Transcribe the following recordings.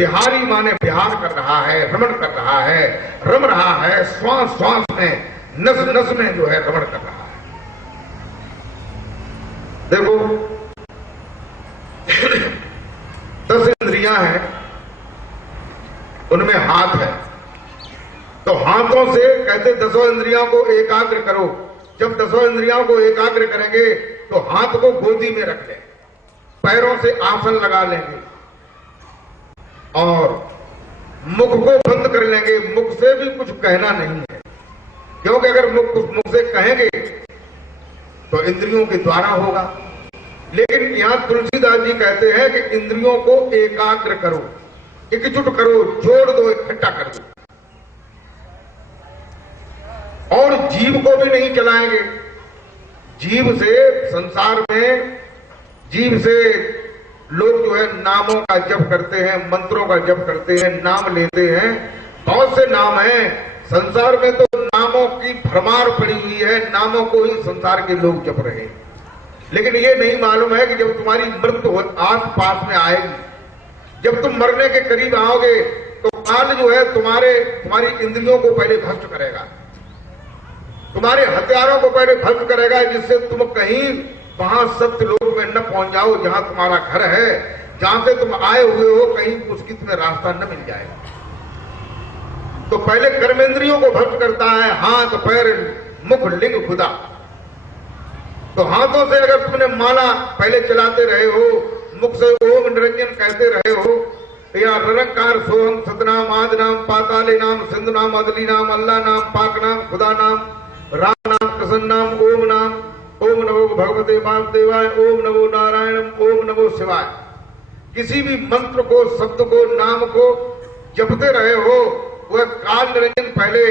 बिहारी माने बिहार कर रहा है, रमण कर रहा है, रम रहा है, श्वास श्वास में, नस नस में जो है रमण कर रहा है। देखो 10 इंद्रियां हैं, उनमें हाथ है, तो हाथों से कहते 10 इंद्रियों को एकाग्र करो। जब 10 इंद्रियों को एकाग्र करेंगे तो हाथ को गोदी में रख लें, पैरों से आसन लगा लेंगे और मुख को बंद कर लेंगे। मुख से भी कुछ कहना नहीं है, क्योंकि अगर मुख से कहेंगे तो इंद्रियों के द्वारा होगा। लेकिन यहां तुलसीदास जी कहते हैं कि इंद्रियों को एकाग्र करो, एकजुट करो, जोड़ दो, इकट्ठा कर दो। और जीव को भी नहीं चलाएंगे। जीव से संसार में, जीव से लोग जो है नामों का जप करते हैं, मंत्रों का जप करते हैं, नाम लेते हैं। बहुत से नाम हैं संसार में, तो नामों की भरमार पड़ी हुई है, नामों को ही संसार के लोग जप रहे हैं। लेकिन ये नहीं मालूम है कि जब तुम्हारी मृत्यु आस पास में आएगी, जब तुम मरने के करीब आओगे, तो काल जो है तुम्हारी इंद्रियों को पहले भ्रष्ट करेगा, तुम्हारे हथियारों को पहले भ्रष्ट करेगा, जिससे तुम कहीं वहां सत्य लोक में न पहुंच जाओ, जहां तुम्हारा घर है, जहां से तुम आए हुए हो, कहीं उसकी तुम्हें रास्ता न मिल जाएगा। तो पहले कर्मेंद्रियों को भ्रष्ट करता है, हाथ पैर मुख लिंग खुदा। तो हाथों से अगर तुमने माला पहले चलाते रहे हो, मुख से ओम निरंजन कहते रहे हो, या निरंकार सोहम सतनाम आदि नाम पाताले नाम सिंधु नाम अदली नाम अल्लाह नाम पाक नाम खुदा नाम राम नाम कृष्ण नाम ओम नाम, ओम नमो भगवते वासुदेवाय, ओम नमो नारायणम, ओम नमो शिवाय, किसी भी मंत्र को, शब्द को, नाम को जपते रहे हो, वह काल निरंजन पहले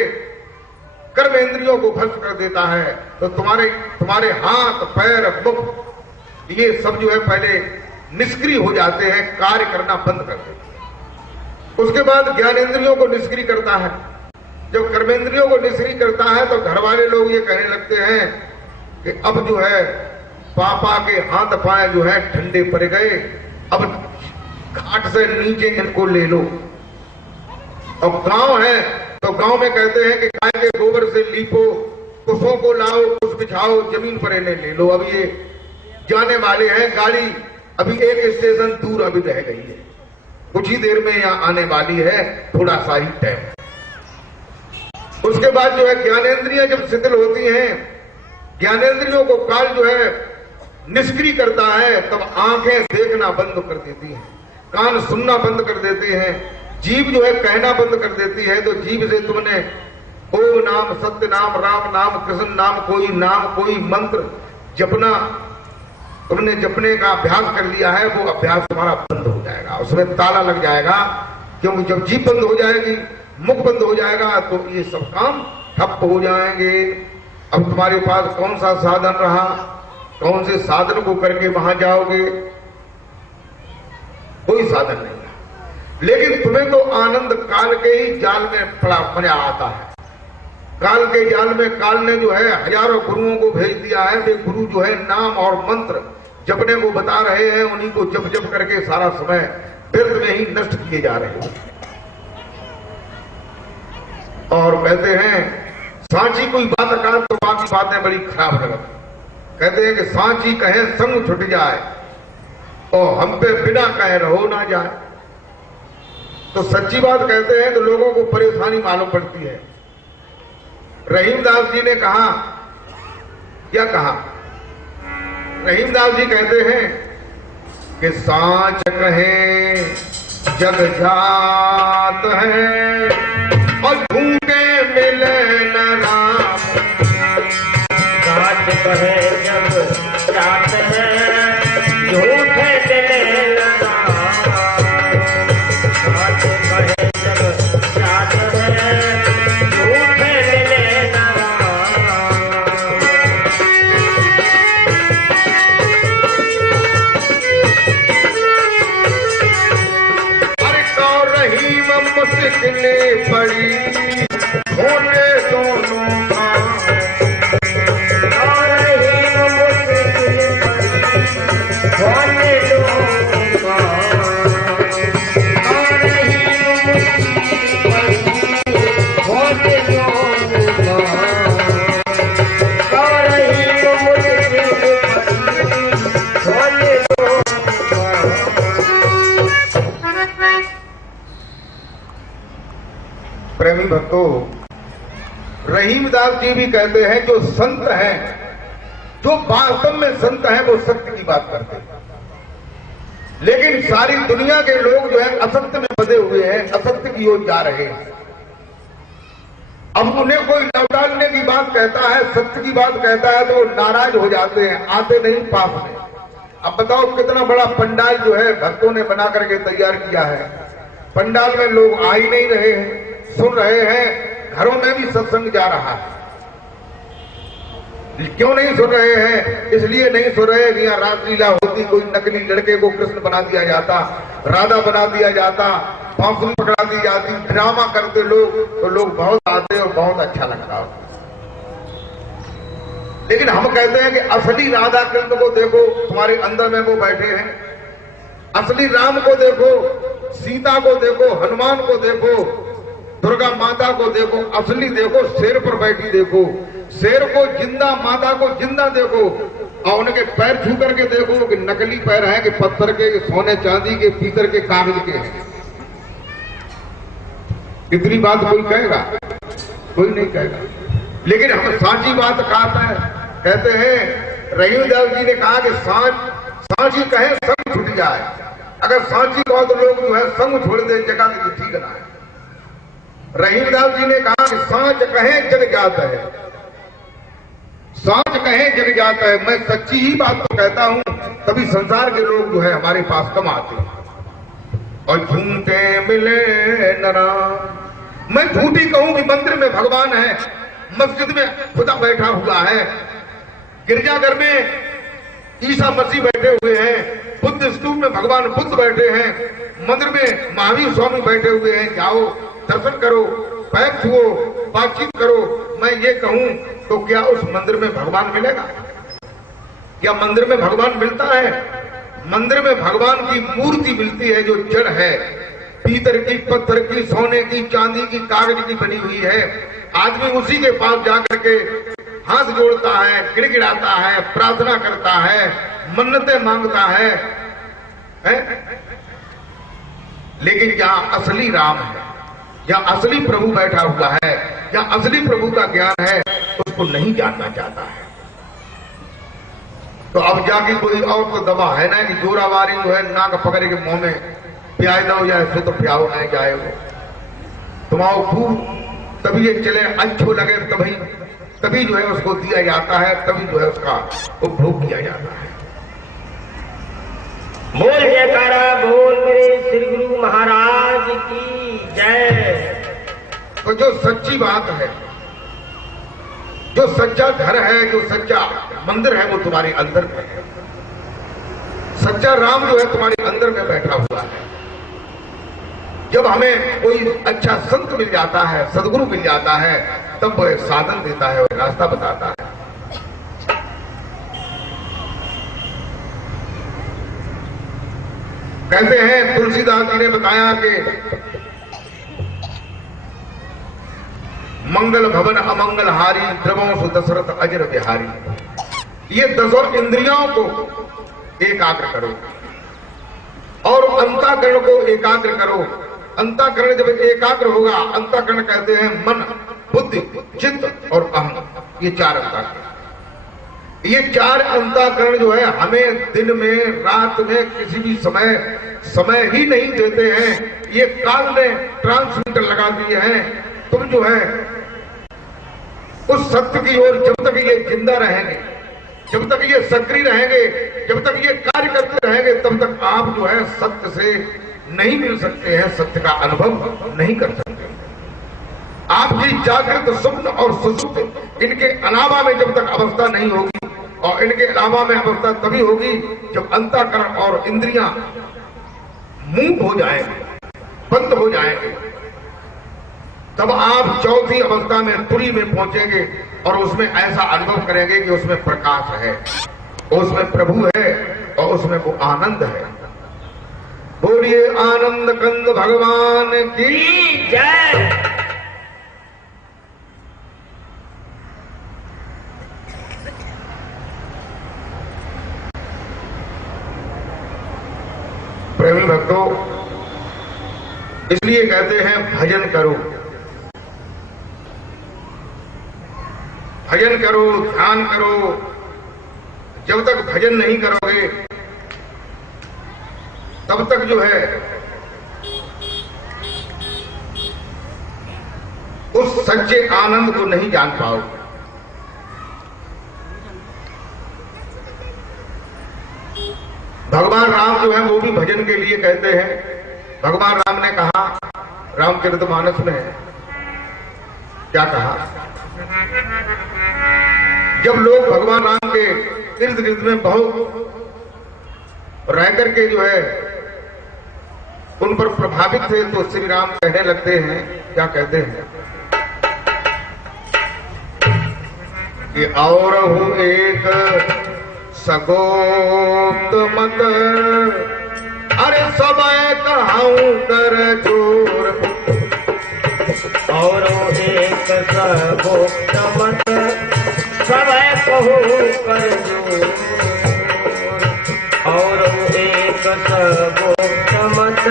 कर्म इंद्रियों को भ्रष्ट कर देता है। तो तुम्हारे हाथ पैर मुख ये सब जो है पहले निष्क्रिय हो जाते हैं, कार्य करना बंद कर देते हैं। उसके बाद ज्ञानेंद्रियों को निष्क्रिय करता है। जब कर्मेंद्रियों को निष्क्रिय करता है तो घर वाले लोग ये कहने लगते हैं कि अब जो है पापा के हाथ पाए जो है ठंडे पड़ गए, अब घाट से नीचे इनको ले लो। अब गांव है तो गांव में कहते हैं कि गाय के गोबर से लीपो, कुशों को लाओ, कुछ बिछाओ, जमीन पर इन्हें ले लो। अब ये जाने वाले हैं, गाड़ी अभी एक स्टेशन दूर अभी रह गई है, कुछ ही देर में यहाँ आने वाली है, थोड़ा सा ही टाइम। उसके बाद जो है ज्ञानेंद्रियां जब शिथिल होती हैं, ज्ञानेंद्रियों को काल जो है निष्क्रिय करता है, तब आंखें देखना बंद कर देती हैं, कान सुनना बंद कर देते हैं, जीभ जो है कहना बंद कर देती है। तो जीभ से तुमने ओम नाम, सत्य नाम, राम नाम, कृष्ण नाम, कोई मंत्र जपना, तुमने जपने का अभ्यास कर लिया है, वो अभ्यास तुम्हारा बंद हो जाएगा, उसमें ताला लग जाएगा। क्योंकि जब जीभ बंद हो जाएगी, मुख बंद हो जाएगा, तो ये सब काम ठप हो जाएंगे। अब तुम्हारे पास कौन सा साधन रहा, कौन से साधन को करके वहां जाओगे? कोई साधन नहीं है। लेकिन तुम्हें तो आनंद काल के ही जाल में पड़ा मजा आता है। काल के जाल में काल ने जो है हजारों गुरुओं को भेज दिया है। वे गुरु जो है नाम और मंत्र जपने को बता रहे हैं, उन्हीं को जप जप करके सारा समय व्यर्थ में ही नष्ट किए जा रहे हैं। और कहते हैं सांची कोई बात का तो बाकी बातें बड़ी खराब लगती। कहते हैं कि सांची कहे संग छुट जाए और हम पे बिना कहे रहो ना जाए। तो सच्ची बात कहते हैं तो लोगों को परेशानी मालूम पड़ती है। रहीमदास जी ने कहा, क्या कहा? रहीमदास जी कहते हैं कि सांच कहे जग जात है और झूठे मिले न राम। सांच कहे जग जात है, झूठे मिले न राम। सांच कहे जग जात है, झूठे मिले न राम। अरे कौ रहीम मुश्किले पड़ी होने दोनों का। और रहीम मुश्किले पड़ी होने दोनों का। और प्रेमी भक्तों, रहीमदास जी भी कहते हैं जो संत हैं, जो वास्तव में संत हैं, वो सत्य की बात करते हैं। लेकिन सारी दुनिया के लोग जो है असत्य में बंधे हुए हैं, असत्य की ओर जा रहे हैं। अब उन्हें कोई लौटाने की बात कहता है, सत्य की बात कहता है, तो वो नाराज हो जाते हैं, आते नहीं पास में। अब बताओ कितना बड़ा पंडाल जो है भक्तों ने बना करके तैयार किया है, पंडाल में लोग आ ही नहीं रहे हैं, सुन रहे हैं, घरों में भी सत्संग जा रहा है। क्यों नहीं सुन रहे हैं? इसलिए नहीं सुन रहे कि यहाँ रासलीला होती, कोई नकली लड़के को कृष्ण बना दिया जाता, राधा बना दिया जाता, बांसुरी पकड़ा दी जाती, ड्रामा करते लोग, तो लोग बहुत आते और बहुत अच्छा लगता। लेकिन हम कहते हैं कि असली राधा कृष्ण को देखो, तुम्हारे अंदर में वो बैठे हैं। असली राम को देखो, सीता को देखो, हनुमान को देखो, दुर्गा माता को देखो, असली देखो, शेर पर बैठी देखो, शेर को जिंदा, माता को जिंदा देखो, और उनके पैर छू करके देखो कि नकली पैर हैं कि पत्थर के, सोने चांदी के, पीतल के, कागज के हैं। इतनी बात कोई कहेगा? कोई नहीं कहेगा। लेकिन हम सांची बात कहते हैं। रहीमदास जी ने कहा कि सांची कहे संग छूट जाए। अगर सांची कहो तो लोग जो है संग छोड़ दे, जगह तो ठीक ना है। रहीमदास जी ने कहा कि सांच कहे जग जाता है, सांच कहे जग जाता है। मैं सच्ची ही बात तो कहता हूं, तभी संसार के लोग जो है हमारे पास कम आते हैं। और झूठे मिले नरा, मैं झूठी कहूं कि मंदिर में भगवान है, मस्जिद में खुदा बैठा हुआ है, गिरजाघर में ईसा मसीह बैठे हुए हैं, बुद्ध स्तूप में भगवान बुद्ध बैठे हैं, मंदिर में महावीर स्वामी बैठे हुए हैं। जाओ दर्शन करो, पैर छुओ, बातचीत करो। मैं ये कहूं तो क्या उस मंदिर में भगवान मिलेगा? क्या मंदिर में भगवान मिलता है? मंदिर में भगवान की मूर्ति मिलती है जो जड़ है, पीतल की, पत्थर की, सोने की, चांदी की, कागज की बनी हुई है। आदमी उसी के पास जाकर के हाथ जोड़ता है, गिड़गिड़ाता है, प्रार्थना करता है, मन्नतें मांगता है? लेकिन यहाँ असली राम है, या असली प्रभु बैठा हुआ है, या असली प्रभु का ज्ञान है, उसको नहीं जानना चाहता है। तो अब जाके कोई और तो दवा है ना कि जोरावारी जो है नाक पकड़ के मुंह में प्याज दो, या ऐसे तो प्याओ नहीं जाए वो तुम्हारा खूब, तभी ये चले, अच्छो लगे तभी जो है उसको दिया जाता है, तभी जो है उसका उपभोग किया जाता है। बोल जयकारा बोल मेरे श्री गुरु महाराज की जय। तो जो सच्ची बात है, जो सच्चा घर है, जो सच्चा मंदिर है, वो तुम्हारे अंदर में है। सच्चा राम जो है तुम्हारे अंदर में बैठा हुआ है। जब हमें कोई अच्छा संत मिल जाता है, सदगुरु मिल जाता है, तब वो एक साधन देता है और रास्ता बताता है। कहते हैं तुलसीदास जी ने बताया कि मंगल भवन अमंगल हारी, द्रवों सु दशरथ अजर बिहारी। ये दसों इंद्रियों को एकाग्र करो और अंतःकरण को एकाग्र करो। अंतःकरण जब एकाग्र होगा, अंतःकरण कहते हैं मन, बुद्धि, चित्त और अहम, ये चार अंतःकरण। ये चार अंतःकरण जो है हमें दिन में, रात में, किसी भी समय ही नहीं देते हैं। ये काल ने ट्रांसमीटर लगा दिए हैं। तुम जो है उस सत्य की ओर जब तक ये जिंदा रहेंगे, जब तक ये सक्रिय रहेंगे, जब तक ये कार्य करते रहेंगे, तब तक आप जो है सत्य से नहीं मिल सकते हैं, सत्य का अनुभव नहीं कर सकते। आपकी जागृत, स्वप्न और सुषुप्त, इनके अलावा में जब तक अवस्था नहीं होगी, और इनके अलावा में अवस्था तभी होगी जब अंतःकरण और इंद्रियां मूक हो जाएंगे, बंद हो जाएंगे। तब आप चौथी अवस्था में, तुरी में पहुंचेंगे और उसमें ऐसा अनुभव करेंगे कि उसमें प्रकाश है, उसमें प्रभु है और उसमें वो आनंद है। बोलिए आनंद कंद भगवान की जय। प्रेमी भक्तों, इसलिए कहते हैं भजन करो, भजन करो, ध्यान करो। जब तक भजन नहीं करोगे तब तक जो है उस सच्चे आनंद को नहीं जान पाओगे। भगवान राम जो है वो भी भजन के लिए कहते हैं। भगवान राम ने कहा, रामचरितमानस में क्या कहा, जब लोग भगवान राम के इर्द गिर्द में बहुत रह करके जो है उन पर प्रभावित थे, तो श्री राम कहने लगते हैं, क्या कहते हैं कि और हूं एक सगोप्त मत, अरे समय कहाऊं कर जोर, और एक सगोप्त मत समय कहूँ कर जोर, और एक सगोप्त मत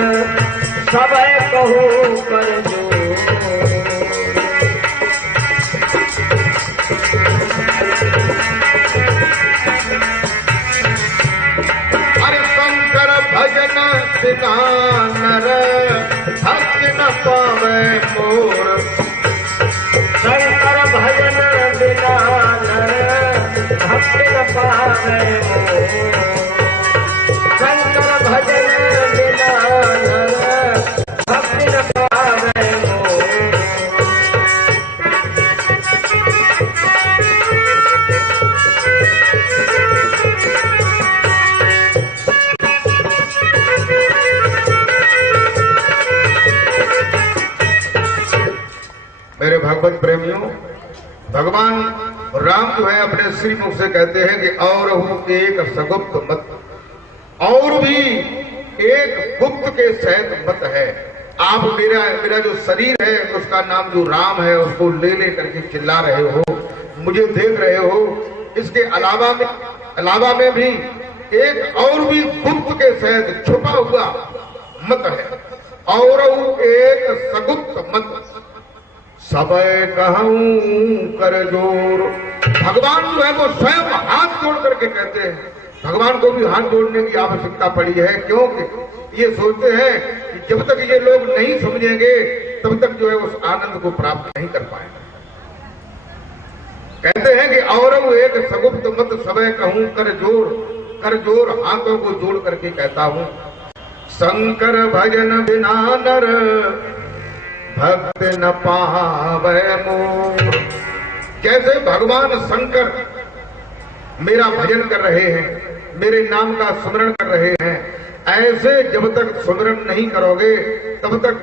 समय कहूँ कर जोर। अरे शंकर भजन बिना नर भक्ति न पावे मोर, शंकर भजन बिना नर भक्ति न पावे मोर, शंकर भजन बिना नर भक्ति न पावे मोर। मेरे भगवत प्रेमियों, भगवान राम जो है अपने श्री मुख से कहते हैं कि और हूं एक सगुप्त मत, और भी एक गुप्त के सहित मत है। आप मेरा जो शरीर है उसका नाम जो राम है उसको ले ले करके चिल्ला रहे हो, मुझे देख रहे हो। इसके अलावा में भी एक और भी गुप्त के सहित छुपा हुआ मत है, और एक सगुप्त मत सबय कहूं कर जोर। भगवान जो है वो स्वयं हाथ जोड़ करके कहते हैं। भगवान को भी हाथ जोड़ने की आवश्यकता पड़ी है, क्योंकि ये सोचते हैं कि जब तक ये लोग नहीं समझेंगे तब तक जो है उस आनंद को प्राप्त नहीं कर पाएंगे। कहते हैं कि और एक सगुप्त मत सबय कहूं कर जोर, हाथों को जोड़ करके कहता हूं, शंकर भजन बिना नर भक्त न पावे मोर। जैसे भगवान शंकर मेरा भजन कर रहे हैं, मेरे नाम का स्मरण कर रहे हैं, ऐसे जब तक स्मरण नहीं करोगे तब तक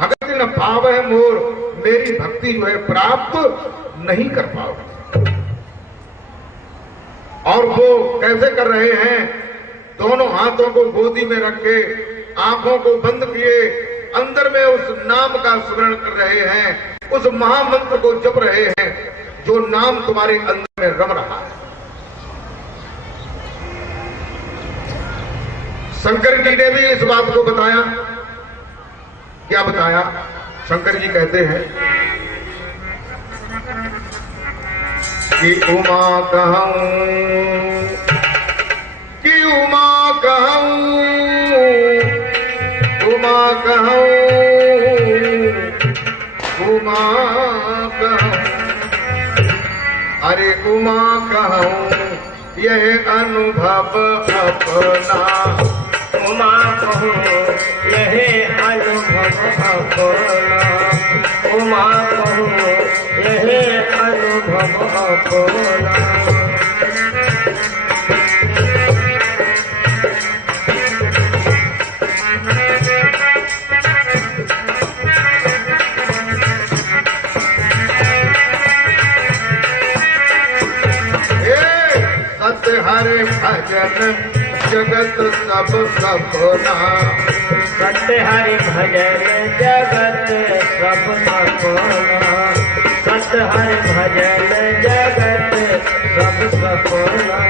भक्त न पावे मोर, मेरी भक्ति जो है प्राप्त नहीं कर पाओगे। और वो कैसे कर रहे हैं, दोनों हाथों को गोदी में रखे, आंखों को बंद किए, अंदर में उस नाम का स्मरण कर रहे हैं, उस महामंत्र को जप रहे हैं जो नाम तुम्हारे अंदर में रम रहा है। शंकर जी ने भी इस बात को बताया। क्या बताया? शंकर जी कहते हैं कि उमा कहूं, कि उमा कहूं, उमा कहूं, उमा कहूं, अरे उमा कहूं यह अनुभव अपना, उमा कहूं यह अनुभव अपना, उमा कहूं यह अनुभव अपना। हरे भजन जगत सब सपना, सत्य हरि भजन जगत सब सपना, सत्य हरि भजन जगत सब सपना।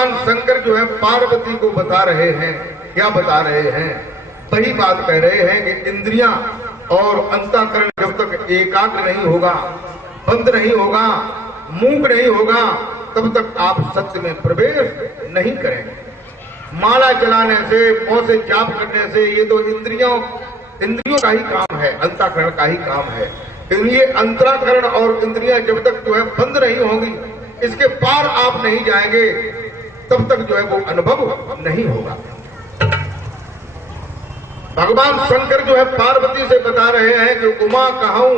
भगवान शंकर जो है पार्वती को बता रहे हैं, क्या बता रहे हैं? वही बात कह रहे हैं कि इंद्रियां और अंतःकरण जब तक एकाग्र नहीं होगा, बंद नहीं होगा, मूक नहीं होगा, तब तक आप सत्य में प्रवेश नहीं करेंगे। माला चलाने से, मुंह से जाप करने से ये तो इंद्रियों का ही काम है, अंतःकरण का ही काम है। ये अंतःकरण और इंद्रियां जब तक जो है बंद नहीं होंगी, इसके पार आप नहीं जाएंगे, तब तक जो है वो अनुभव नहीं होगा। भगवान शंकर जो है पार्वती से बता रहे हैं कि उमा कहूं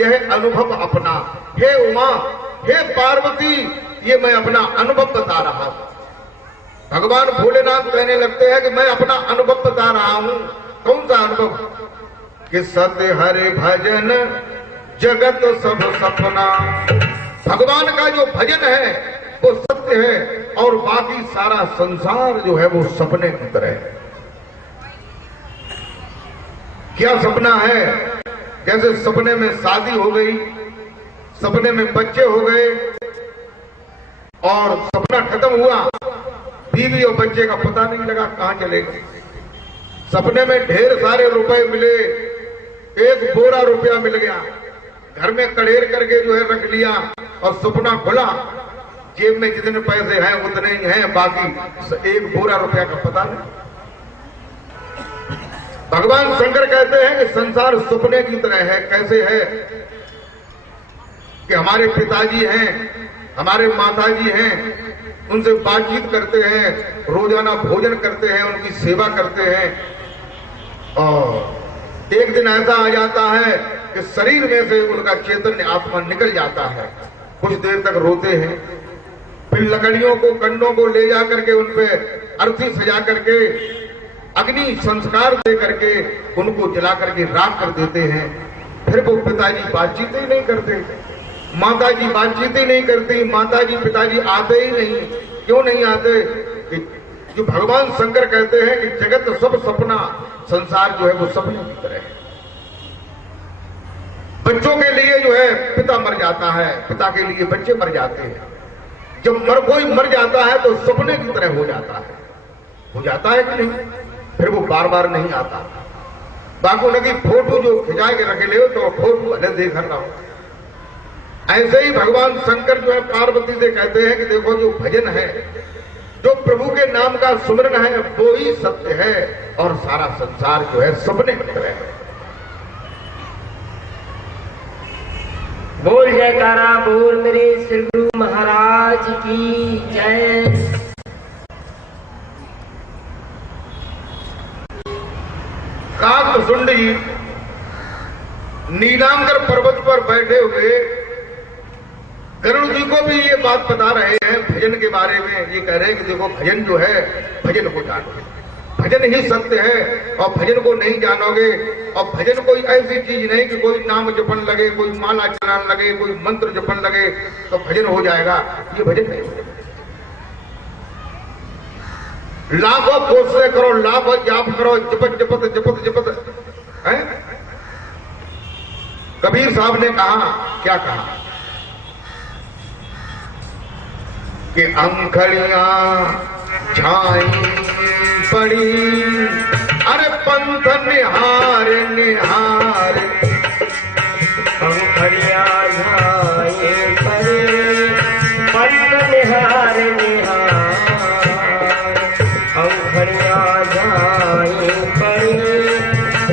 यह अनुभव अपना। हे उमा, हे पार्वती, ये मैं अपना अनुभव बता रहा हूं। भगवान भोलेनाथ कहने लगते हैं कि मैं अपना अनुभव बता रहा हूं। कौन सा अनुभव? कि सत्य हरे भजन जगत सब सपना। भगवान का जो भजन है वो सत्य है और बाकी सारा संसार जो है वो सपने की तरह है। क्या सपना है? जैसे सपने में शादी हो गई, सपने में बच्चे हो गए और सपना खत्म हुआ, बीवी और बच्चे का पता नहीं लगा कहां चले गए। सपने में ढेर सारे रुपए मिले, एक बोरा रुपया मिल गया, घर में कड़ेर करके जो है रख लिया और सपना खुला, जेब में जितने पैसे हैं उतने ही हैं, बाकी एक बोरा रुपया का पता नहीं। भगवान शंकर कहते हैं कि संसार सपने की तरह है। कैसे है? कि हमारे पिताजी हैं, हमारे माताजी हैं, उनसे बातचीत करते हैं, रोजाना भोजन करते हैं, उनकी सेवा करते हैं, और एक दिन ऐसा आ जाता है कि शरीर में से उनका चैतन्य आत्मा निकल जाता है। कुछ देर तक रोते हैं, फिर लकड़ियों को, कंडों को ले जा करके उन पे अर्थी सजा करके, अग्नि संस्कार दे करके उनको जला करके राख कर देते हैं। फिर वो पिताजी बातचीत ही नहीं करते, माताजी बातचीत ही नहीं करती, माताजी पिताजी आते ही नहीं। क्यों नहीं आते? जो भगवान शंकर कहते हैं कि जगत सब सपना, संसार जो है वो सपने की तरह है। बच्चों के लिए जो है पिता मर जाता है, पिता के लिए बच्चे मर जाते हैं। जब कोई मर जाता है तो सपने की तरह हो जाता है। हो जाता है कि नहीं? फिर वो बार बार नहीं आता। बाकी उनकी फोटो जो खिंचा के रखे ले तो फोटो अलग देख रहा हूं। ऐसे ही भगवान शंकर जो है पार्वती से कहते हैं कि देखो, जो भजन है, जो प्रभु के नाम का सुमरन है, वो ही सत्य है और सारा संसार जो है सपने की तरह है। बोल जयकारा बोल मेरे श्री गुरु महाराज की जय। काकभुंड जी नीलांबर पर्वत पर बैठे हुए गरुड़ जी को भी ये बात बता रहे हैं भजन के बारे में। ये कह रहे हैं कि देखो, भजन जो है, भजन को जानो, भजन ही सत्य है और भजन को नहीं जानोगे, और भजन कोई ऐसी चीज नहीं कि कोई नाम जपन लगे, कोई माला चलाने लगे, कोई मंत्र जपन लगे तो भजन हो जाएगा। ये भजन नहीं है। लाखों कोशिशें करो, लाखों जाप करो, जपत जपत जपत जपत है। कबीर साहब ने कहा, क्या कहा कि अंखड़ियां छाई पड़ी, अरे पंथ निहार निहार, अंखड़ियां छाई पड़ी, पंथ निहार निहार, अंखड़ियां छाई पड़ी,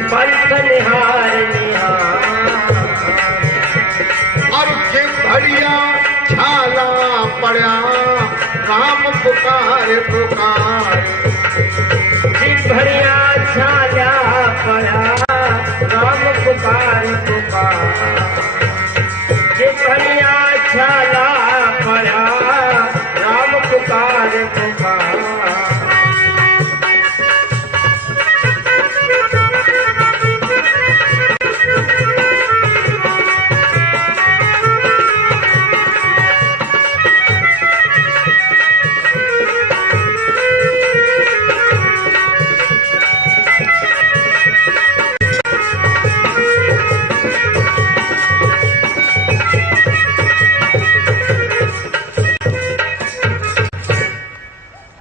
पंथ निहार निहार, और जे घड़िया छाला पड़ा, राम पुकार पुकार, घड़िया छाला पड़ा, राम पुकार पुकार, घड़िया छाला पड़ा, राम पुकार पुकार।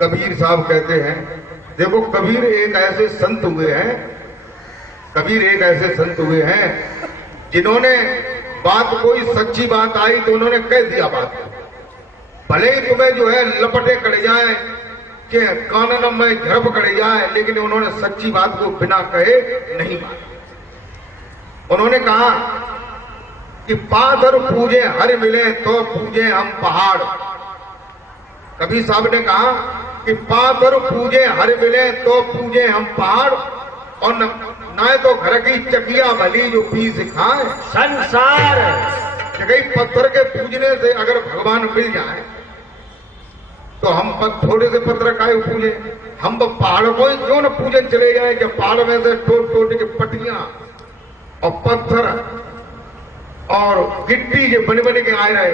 कबीर साहब कहते हैं, देखो कबीर एक ऐसे संत हुए हैं, कबीर एक ऐसे संत हुए हैं जिन्होंने बात कोई सच्ची बात आई तो उन्होंने कह दिया बात को, भले ही तुम्हें जो है लपटे कड़े जाए कि कानन में झड़प कड़े जाए, लेकिन उन्होंने सच्ची बात को बिना कहे नहीं माना। उन्होंने कहा कि पादर पूजे हर मिले तो पूजे हम पहाड़। कबीर साहब ने कहा कि पादर पूजे हर मिले तो पूजे हम पहाड़, और न तो घर की चकिया भली जो पी सिखाए संसार। कई पत्थर के पूजने से अगर भगवान मिल जाए तो हम थोड़े से पत्थर काहे पूजे, हम पहाड़ को ही क्यों न पूजन चले जाए कि पहाड़ में से टोट टोट के पट्टियां और पत्थर और गिट्टी के बन के आए रहे।